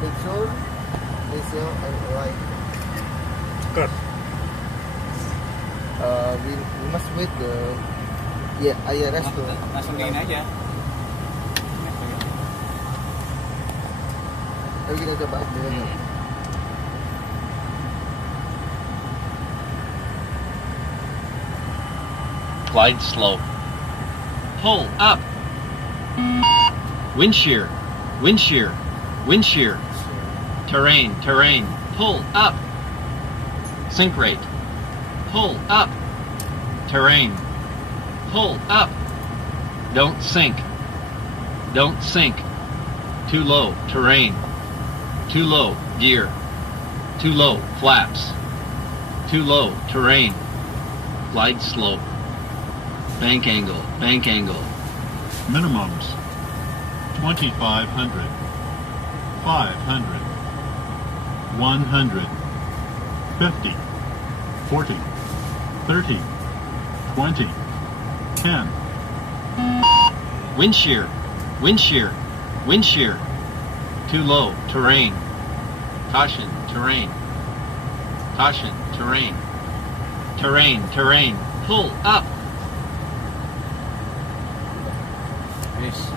Make sure laser and right. Good. We must wait the IRS to Langsung diin aja. Tapi kita coba dulu. Glide slope. Pull up. Wind shear. Wind shear. Wind shear. Terrain. Terrain. Pull up. Sink rate. Pull up. Terrain. Pull up. Don't sink. Don't sink. Too low. Terrain. Too low. Gear. Too low. Flaps. Too low. Terrain. Glide slope. Bank angle. Bank angle. Minimums 2,500, 500, 100, 50, 40, 30, 20, 10. Wind shear. Wind shear. Wind shear. Too low. Terrain. Caution. Terrain. Caution. Terrain. Terrain. Terrain. Pull up. Yes.